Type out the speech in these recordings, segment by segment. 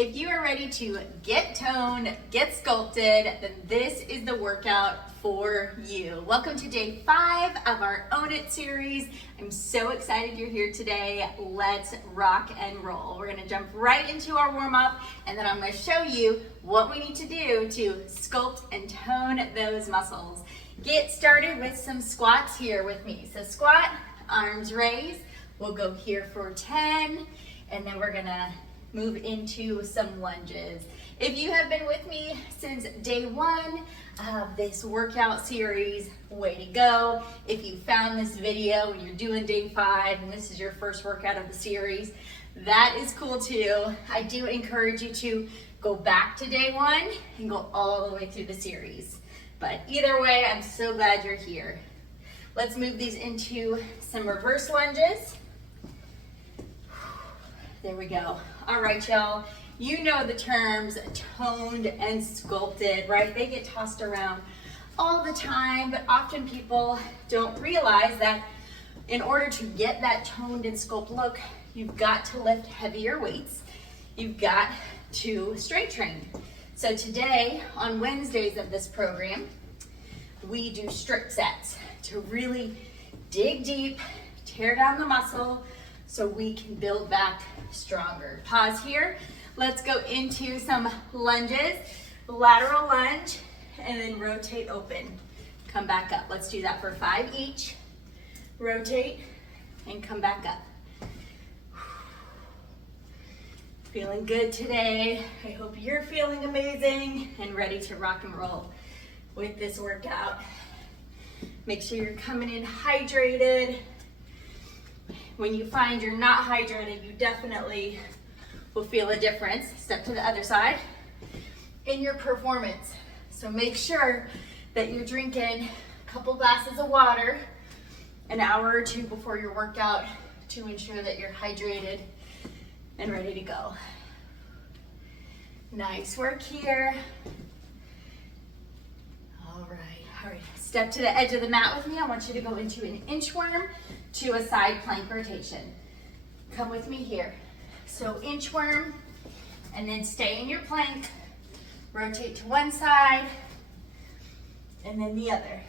If you are ready to get toned, get sculpted, then this is the workout for you. Welcome to day 5 of our Own It series. I'm so excited you're here today. Let's rock and roll. We're gonna jump right into our warm up, and then I'm gonna show you what we need to do to sculpt and tone those muscles. Get started with some squats here with me. So squat, arms raised. We'll go here for 10, and then we're gonna move into some lunges. If you have been with me since day 1 of this workout series, way to go. If you found this video and you're doing day 5 and this is your first workout of the series, that is cool too. I do encourage you to go back to day 1 and go all the way through the series. But either way, I'm so glad you're here. Let's move these into some reverse lunges. There we go. All right, y'all. You know the terms toned and sculpted, right? They get tossed around all the time, but often people don't realize that in order to get that toned and sculpt look, you've got to lift heavier weights. You've got to strength train. So today, on Wednesdays of this program, we do strict sets to really dig deep, tear down the muscle, so we can build back stronger. Pause here. Let's go into some lunges. Lateral lunge, and then rotate open. Come back up. Let's do that for 5 each. Rotate, and come back up. Feeling good today. I hope you're feeling amazing and ready to rock and roll with this workout. Make sure you're coming in hydrated. When you find you're not hydrated, you definitely will feel a difference. Step to the other side in your performance. So make sure that you're drinking a couple glasses of water an hour or 2 before your workout to ensure that you're hydrated and ready to go. Nice work here. All right. Step to the edge of the mat with me. I want you to go into an inchworm to a side plank rotation. Come with me here. So inchworm, and then stay in your plank. Rotate to one side, and then the other.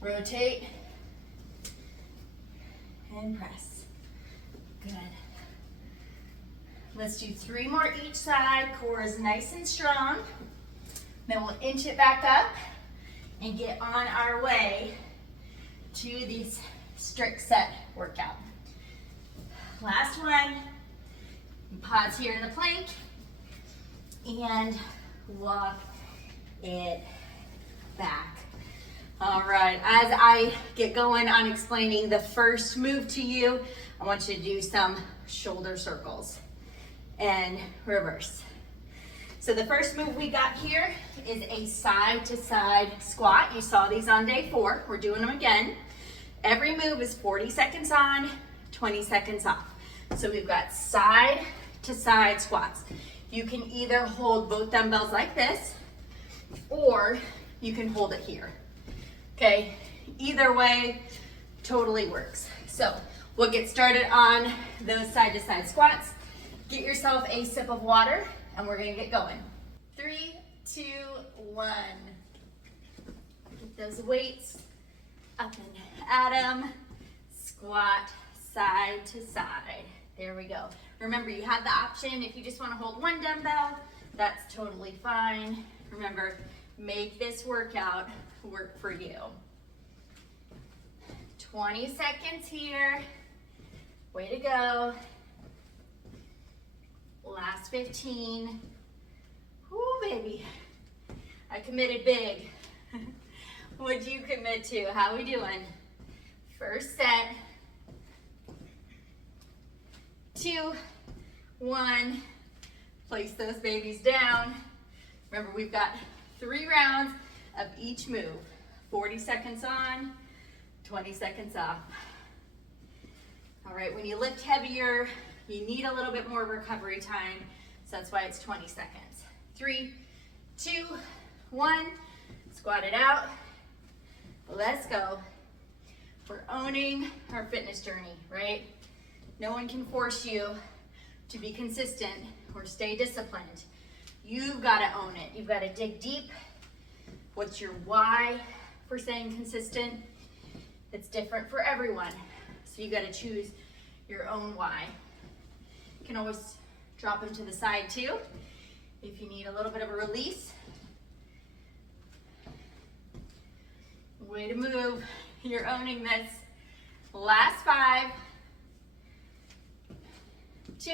Rotate, and press. Good. Let's do 3 more each side. Core is nice and strong. Then we'll inch it back up and get on our way to this strict set workout. Last one. Pause here in the plank and walk it back. All right, as I get going on explaining the first move to you, I want you to do some shoulder circles and reverse. So the first move we got here is a side to side squat. You saw these on day 4. We're doing them again. Every move is 40 seconds on, 20 seconds off. So we've got side to side squats. You can either hold both dumbbells like this, or you can hold it here. Okay, either way totally works. So we'll get started on those side to side squats. Get yourself a sip of water, and we're gonna get going. 3, 2, 1. Get those weights up and at them. Squat side to side. There we go. Remember, you have the option if you just want to hold one dumbbell, that's totally fine. Remember, make this workout work for you. 20 seconds here. Way to go. Last 15. Woo, baby. I committed big. What'd you commit to? How we doing? First set. 2, 1. Place those babies down. Remember, we've got 3 rounds of each move. 40 seconds on, 20 seconds off. All right, when you lift heavier, you need a little bit more recovery time, so that's why it's 20 seconds. 3, 2, 1, squat it out. Let's go. We're owning our fitness journey, right? No one can force you to be consistent or stay disciplined, you've got to own it. You've got to dig deep. What's your why for staying consistent? It's different for everyone. So you got to choose your own why. You can always drop them to the side too if you need a little bit of a release. Way to move. You're owning this. Last 5, 2,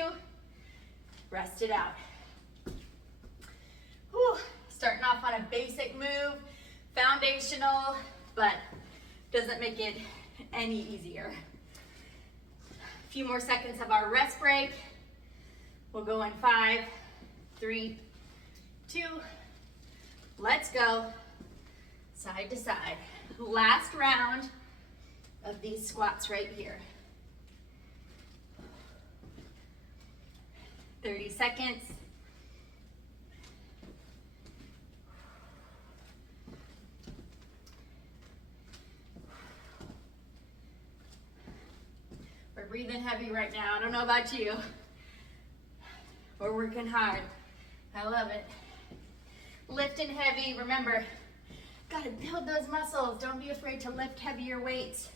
rest it out. Whew. Starting off on a basic move, foundational, but doesn't make it any easier. A few more seconds of our rest break. We'll go in 5, 3, 2, let's go. Side to side. Last round of these squats right here. 30 seconds. We're breathing heavy right now. I don't know about you. We're working hard. I love it. Lifting heavy. Remember, got to build those muscles. Don't be afraid to lift heavier weights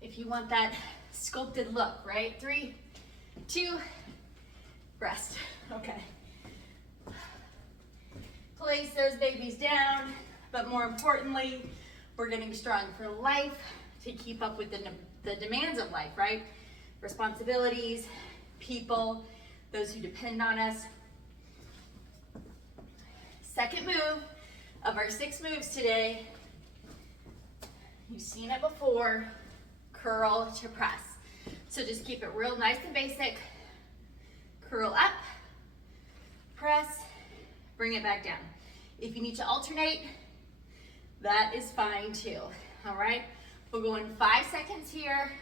if you want that sculpted look, right? 3, 2, rest. Okay. Place those babies down, but more importantly, we're getting strong for life to keep up with the demands of life, right? Responsibilities, people, those who depend on us. Second move of our 6 moves today. You've seen it before, curl to press. So just keep it real nice and basic. Curl up, press, bring it back down. If you need to alternate, that is fine too, all right? We'll go in 5 seconds here.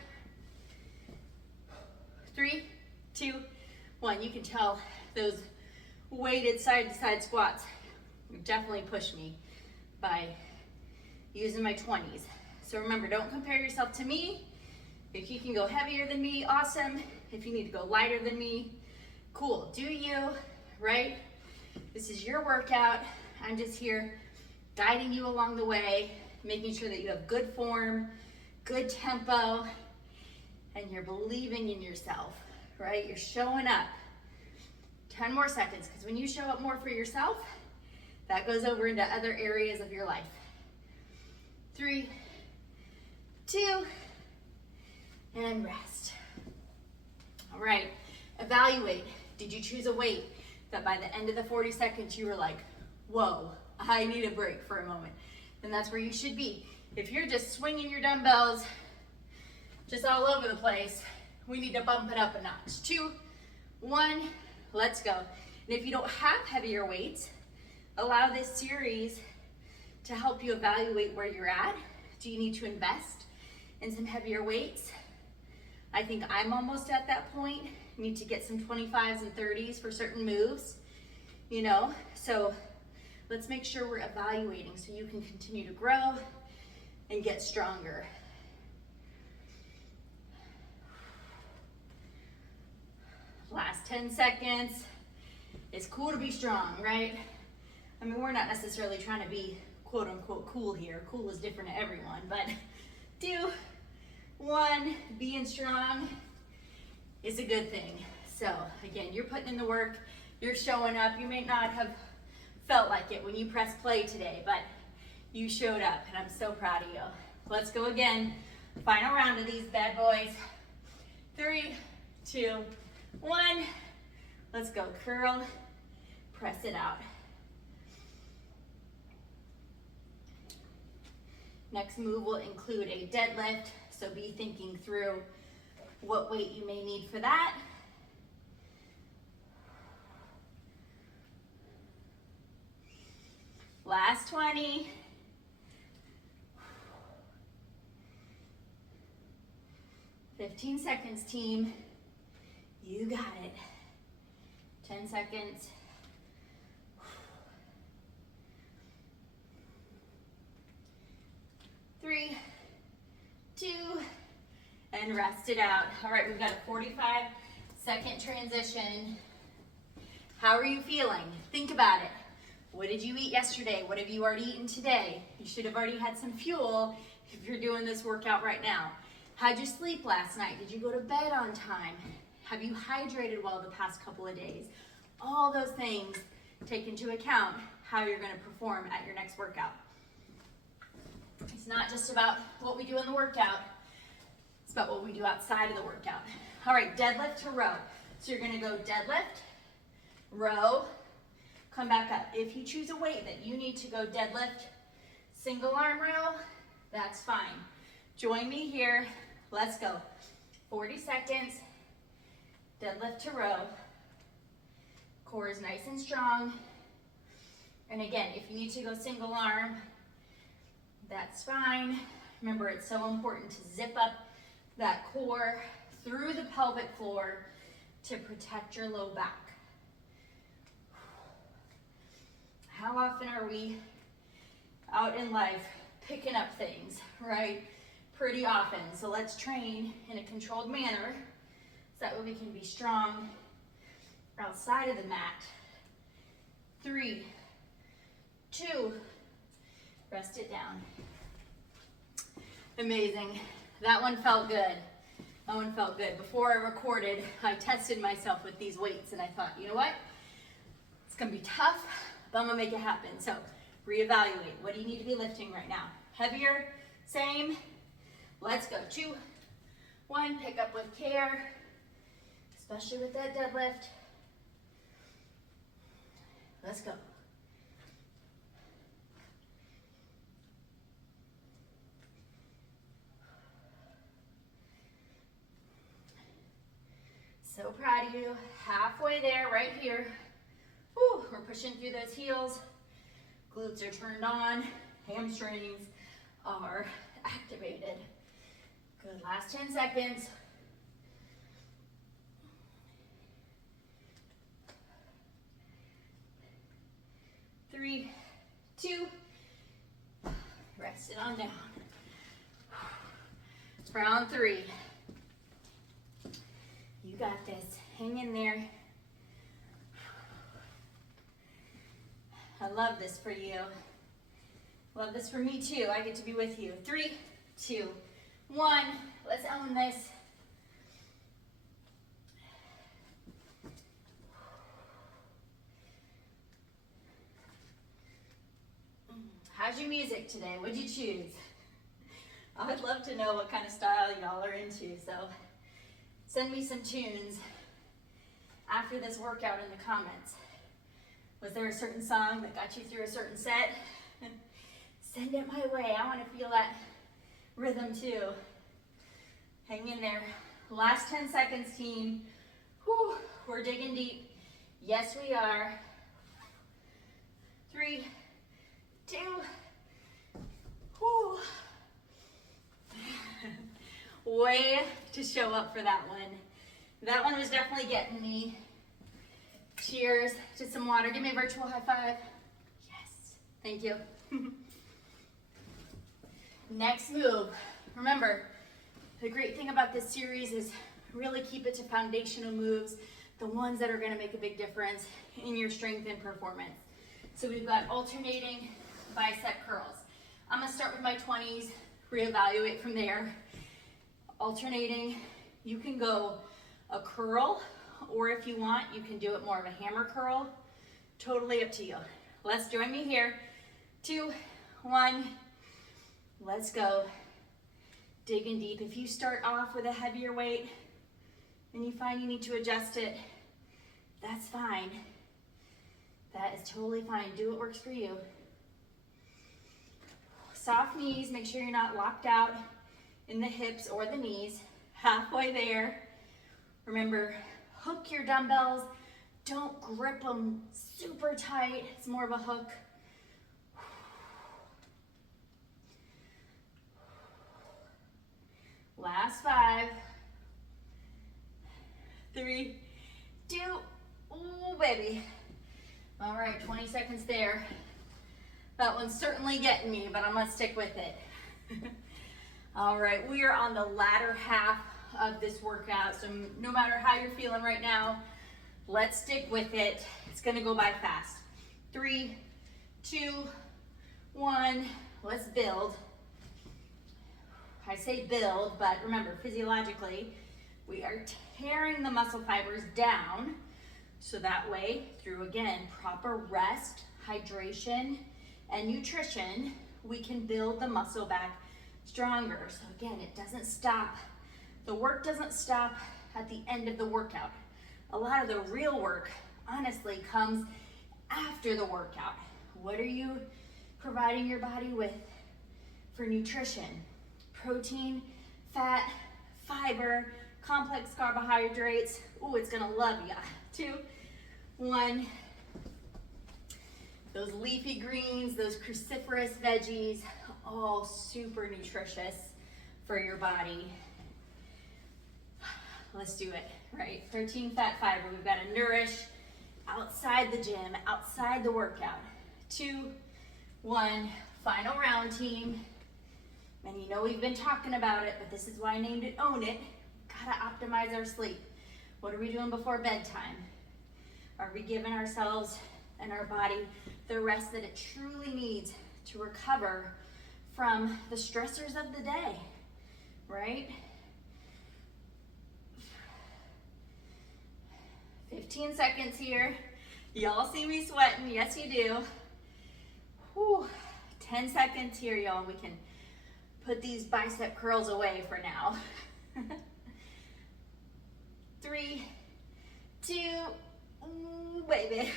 3, 2, 1. You can tell those weighted side-to-side squats definitely push me by using my 20s. So remember, don't compare yourself to me. If you can go heavier than me, awesome. If you need to go lighter than me, cool. Do you, right? This is your workout. I'm just here guiding you along the way, making sure that you have good form, good tempo, and you're believing in yourself, right? You're showing up. 10 more seconds, because when you show up more for yourself, that goes over into other areas of your life. 3, 2, and rest. All right, evaluate. Did you choose a weight that by the end of the 40 seconds you were like, whoa, I need a break for a moment? Then that's where you should be. If you're just swinging your dumbbells just all over the place, we need to bump it up a notch. 2, 1, let's go. And if you don't have heavier weights, allow this series to help you evaluate where you're at. Do you need to invest in some heavier weights? I think I'm almost at that point. Need to get some 25s and 30s for certain moves, you know? So let's make sure we're evaluating so you can continue to grow and get stronger. Last 10 seconds. It's cool to be strong, right? I mean, we're not necessarily trying to be quote unquote cool here. Cool is different to everyone, but 2, 1, being strong is a good thing. So again, you're putting in the work, you're showing up. You may not have felt like it when you pressed play today, but you showed up and I'm so proud of you. Let's go again. Final round of these bad boys. 3, 2, 1. Let's go. Curl, press it out. Next move will include a deadlift, so be thinking through what weight you may need for that. Last 20. "15 seconds, team. You got it. 10 seconds. 3, 2, and rest it out. All right, we've got a 45 Second transition. How are you feeling? Think about it. What did you eat yesterday? What have you already eaten today? You should have already had some fuel if you're doing this workout right now. How'd you sleep last night? Did you go to bed on time? Have you hydrated well the past couple of days? All those things take into account how you're going to perform at your next workout. It's not just about what we do in the workout, it's about what we do outside of the workout. All right, deadlift to row. So you're going to go deadlift, row, come back up. If you choose a weight that you need to go deadlift, single arm row, that's fine. Join me here. Let's go. 40 seconds. Deadlift to row. Core is nice and strong. And again, if you need to go single arm, that's fine. Remember, it's so important to zip up that core through the pelvic floor to protect your low back. How often are we out in life picking up things, right? Pretty often. So let's train in a controlled manner so that way we can be strong outside of the mat. 3, 2, rest it down. Amazing. That one felt good. That one felt good. Before I recorded, I tested myself with these weights and I thought, you know what? It's gonna be tough, but I'm gonna make it happen. So reevaluate. What do you need to be lifting right now? Heavier? Same? Let's go. 2, 1, pick up with care, especially with that deadlift. Let's go. So proud of you. Halfway there, right here. Whew, we're pushing through those heels. Glutes are turned on. Hamstrings are activated. Good, last 10 seconds. 3, 2, rest it on down. Round 3. You got this. Hang in there. I love this for you. Love this for me too. I get to be with you. 3, 2, 1. Let's own this. How's your music today? What'd you choose? I would love to know what kind of style y'all are into, so send me some tunes after this workout in the comments. Was there a certain song that got you through a certain set? Send it my way. I want to feel that rhythm too. Hang in there. Last 10 seconds, team. Whew, we're digging deep. Yes, we are. 3, 2, whew. Way to show up for that one. That one was definitely getting me. Cheers to some water. Give me a virtual high five. Yes, thank you. Next move. Remember, the great thing about this series is really keep it to foundational moves, the ones that are going to make a big difference in your strength and performance. So we've got alternating bicep curls. I'm going to start with my 20s, reevaluate from there. Alternating, you can go a curl, or if you want, you can do it more of a hammer curl. Totally up to you. Let's join me here. 2, 1, let's go. Digging deep. If you start off with a heavier weight and you find you need to adjust it, that's fine. That is totally fine. Do what works for you. Soft knees, make sure you're not locked out in the hips or the knees. Halfway there. Remember, hook your dumbbells. Don't grip them super tight. It's more of a hook. Last 5, 3, 2, ooh, baby. All right, 20 seconds there. That one's certainly getting me, but I'm gonna stick with it. All right, we are on the latter half of this workout. So no matter how you're feeling right now, let's stick with it. It's gonna go by fast. 3, 2, 1, let's build. I say build, but remember, physiologically, we are tearing the muscle fibers down, so that way, through again, proper rest, hydration, and nutrition, we can build the muscle back stronger. So again, it doesn't stop. The work doesn't stop at the end of the workout. A lot of the real work, honestly, comes after the workout. What are you providing your body with for nutrition? Protein, fat, fiber, complex carbohydrates. Ooh, it's gonna love ya. 2, 1. Those leafy greens, those cruciferous veggies, all super nutritious for your body. Let's do it, right? Protein, fat, fiber. We've got to nourish outside the gym, outside the workout. 2, 1, final round, team. And you know we've been talking about it, but this is why I named it Own It. Gotta optimize our sleep. What are we doing before bedtime? Are we giving ourselves and our body the rest that it truly needs to recover from the stressors of the day, right? 15 seconds here. Y'all see me sweating, yes you do. Whew. 10 seconds here, y'all. We can put these bicep curls away for now. 3, 2, ooh, baby.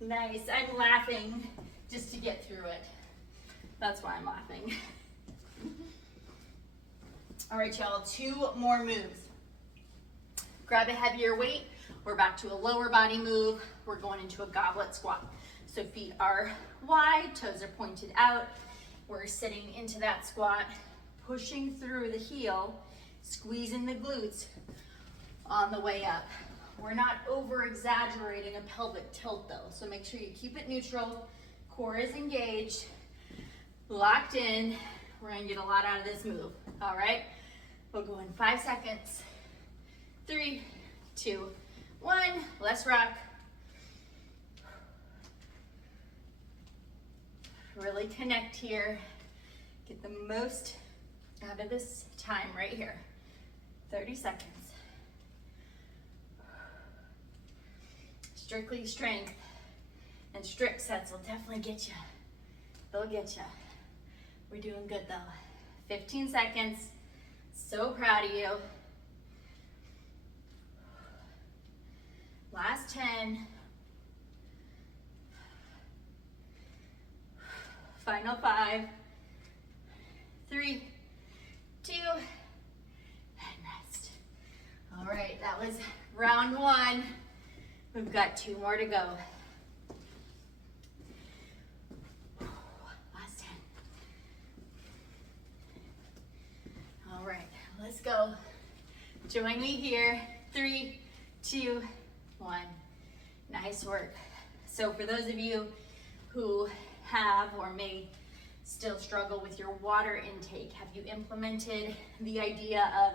Nice, I'm laughing just to get through it. That's why I'm laughing. All right, y'all, 2 more moves. Grab a heavier weight. We're back to a lower body move. We're going into a goblet squat. So feet are wide, toes are pointed out. We're sitting into that squat, pushing through the heel, squeezing the glutes on the way up. We're not over exaggerating a pelvic tilt though, so make sure you keep it neutral. Core is engaged, locked in. We're gonna get a lot out of this move, all right? We'll go in 5 seconds. 3, 2, 1, let's rock. Really connect here. Get the most out of this time right here. 30 seconds. Strictly strength and strict sets will definitely get you. They'll get you. We're doing good though. 15 seconds. So proud of you. Last 10. Final 5. 3, 2, and rest. All right, that was round 1. We've got 2 more to go. Last 10. All right, let's go. Join me here. 3, 2, 1. Nice work. So for those of you who have or may still struggle with your water intake, have you implemented the idea of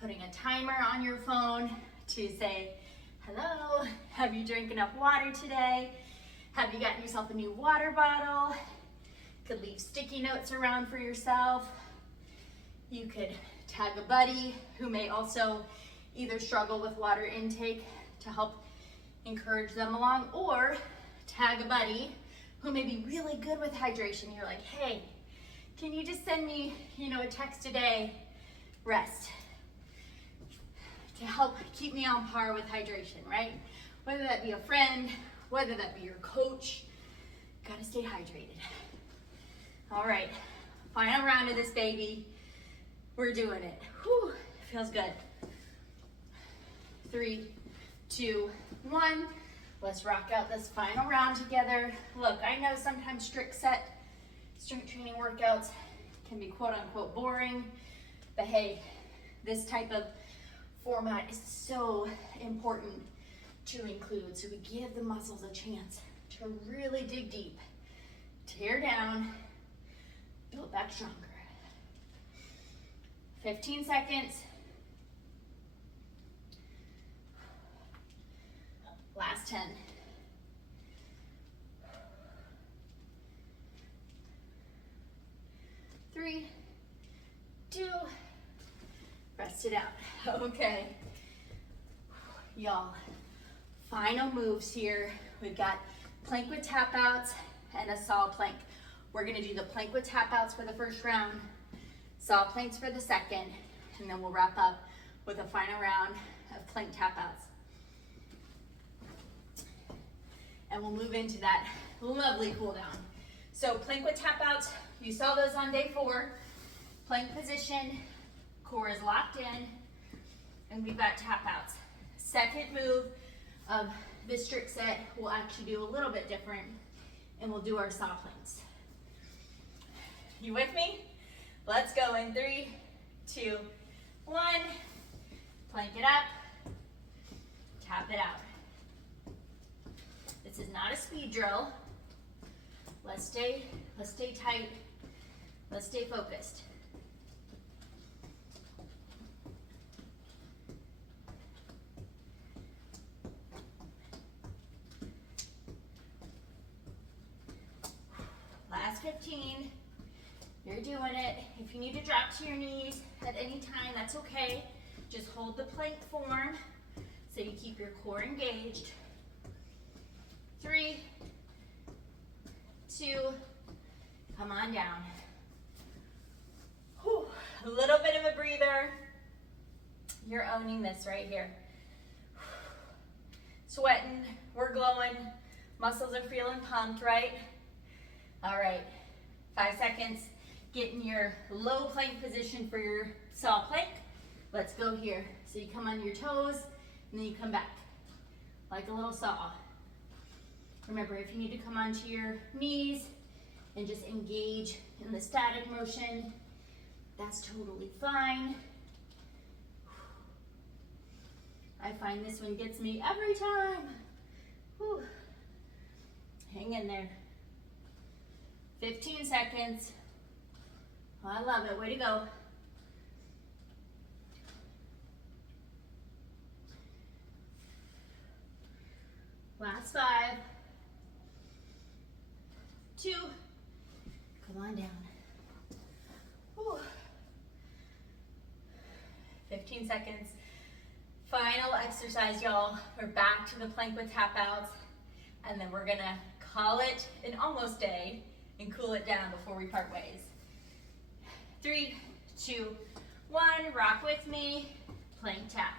putting a timer on your phone to say, hello, have you drank enough water today? Have you gotten yourself a new water bottle? Could leave sticky notes around for yourself. You could tag a buddy who may also either struggle with water intake to help encourage them along, or tag a buddy who may be really good with hydration. You're like, hey, can you just send me, a text a day, rest, to help keep me on par with hydration, right? Whether that be a friend, whether that be your coach, gotta stay hydrated. All right, final round of this baby. We're doing it. Whew, feels good. 3, 2, 1. Let's rock out this final round together. Look, I know sometimes strict set strength training workouts can be quote unquote boring, but hey, this type of format is so important to include, so we give the muscles a chance to really dig deep, tear down, build back stronger. 15 seconds. Last 10. 3, 2, rest it out. Okay. Y'all, final moves here. We've got plank with tap outs and a saw plank. We're gonna do the plank with tap outs for the first round, saw planks for the second, and then we'll wrap up with a final round of plank tap outs. And we'll move into that lovely cool down. So plank with tap outs, you saw those on day 4. Plank position, core is locked in, and we've got tap outs. Second move of this strict set, we'll actually do a little bit different, and we'll do our saw planks. You with me? Let's go in 3, 2, 1. Plank it up, tap it out. This is not a speed drill. Let's stay tight. Let's stay focused. Last 15. You're doing it. If you need to drop to your knees at any time, that's okay. Just hold the plank form so you keep your core engaged. 3, 2, come on down. Whew. A little bit of a breather. You're owning this right here. Sweating, we're glowing, muscles are feeling pumped, right? All right, 5 seconds. Get in your low plank position for your saw plank. Let's go here. So you come on your toes, and then you come back, like a little saw. Remember, if you need to come onto your knees and just engage in the static motion, that's totally fine. I find this one gets me every time. Whew. Hang in there. 15 seconds. Oh, I love it. Way to go. Last 5. 2. Come on down. Whew. 15 seconds. Final exercise, y'all. We're back to the plank with tap outs, and then we're gonna call it an almost day and cool it down before we part ways. 3, 2, 1, rock with me, plank tap.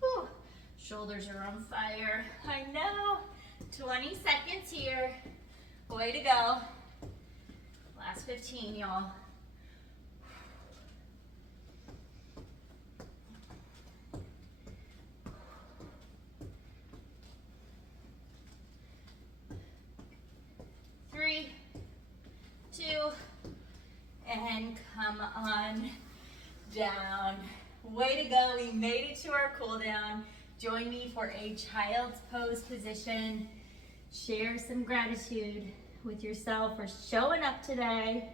Whew. Shoulders are on fire. I know. 20 seconds here. Way to go. Last 15, y'all. Three, 2, and come on down. Way to go. We made it to our cool down. Join me for a child's pose position. Share some gratitude with yourself for showing up today.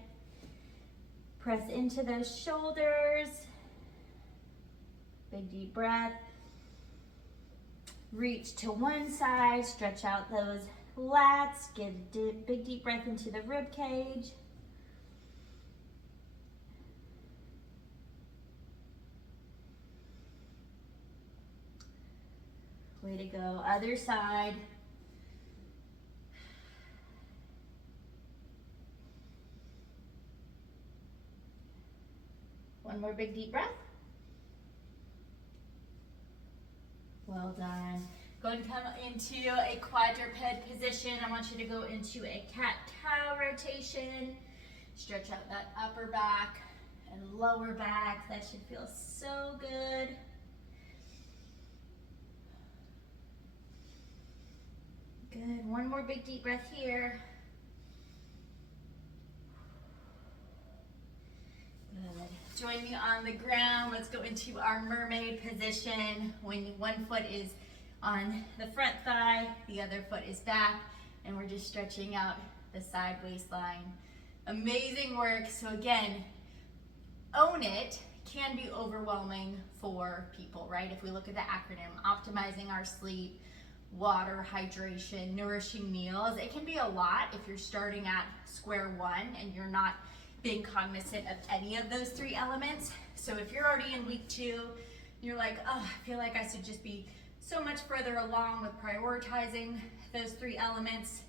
Press into those shoulders. Big deep breath. Reach to one side, stretch out those lats. Get a big deep breath into the rib cage. Way to go. Other side. One more big deep breath. Well done. Go and come into a quadruped position. I want you to go into a cat-cow rotation. Stretch out that upper back and lower back. That should feel so good. Good. One more big deep breath here. Good. Join me on the ground. Let's go into our mermaid position. When one foot is on the front thigh, the other foot is back, and we're just stretching out the side waistline. Amazing work. So again, own it can be overwhelming for people, right? If we look at the acronym, optimizing our sleep, water, hydration, nourishing meals, it can be a lot if you're starting at square one and you're not being cognizant of any of those three elements. So if you're already in week 2, you're like, oh, I feel like I should just be so much further along with prioritizing those 3 elements.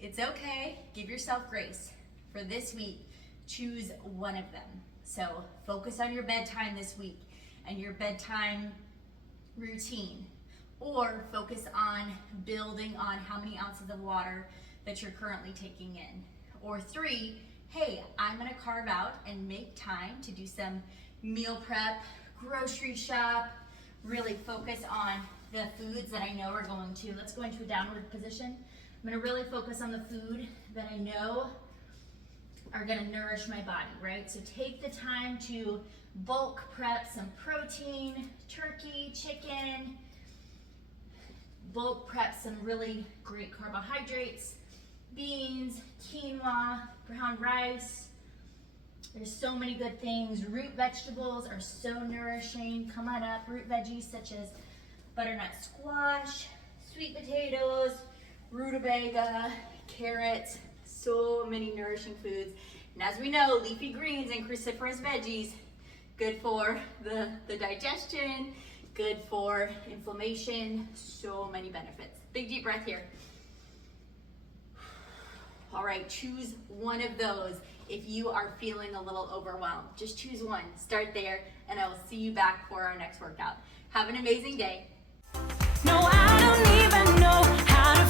It's okay, give yourself grace. For this week, choose one of them. So focus on your bedtime this week and your bedtime routine, or focus on building on how many ounces of water that you're currently taking in. Or 3, hey, I'm gonna carve out and make time to do some meal prep, grocery shop, really focus on the foods that I know are going to, let's go into a downward position. I'm gonna really focus on the food that I know are gonna nourish my body, right? So take the time to bulk prep some protein, turkey, chicken, bulk prep some really great carbohydrates, beans, quinoa, brown rice. There's so many good things. Root vegetables are so nourishing. Come on up, root veggies such as butternut squash, sweet potatoes, rutabaga, carrots, so many nourishing foods. And as we know, leafy greens and cruciferous veggies, good for the digestion, good for inflammation, so many benefits. Big deep breath here. All right, choose one of those. If you are feeling a little overwhelmed, just choose one. Start there, and I will see you back for our next workout. Have an amazing day. No, I don't even know how to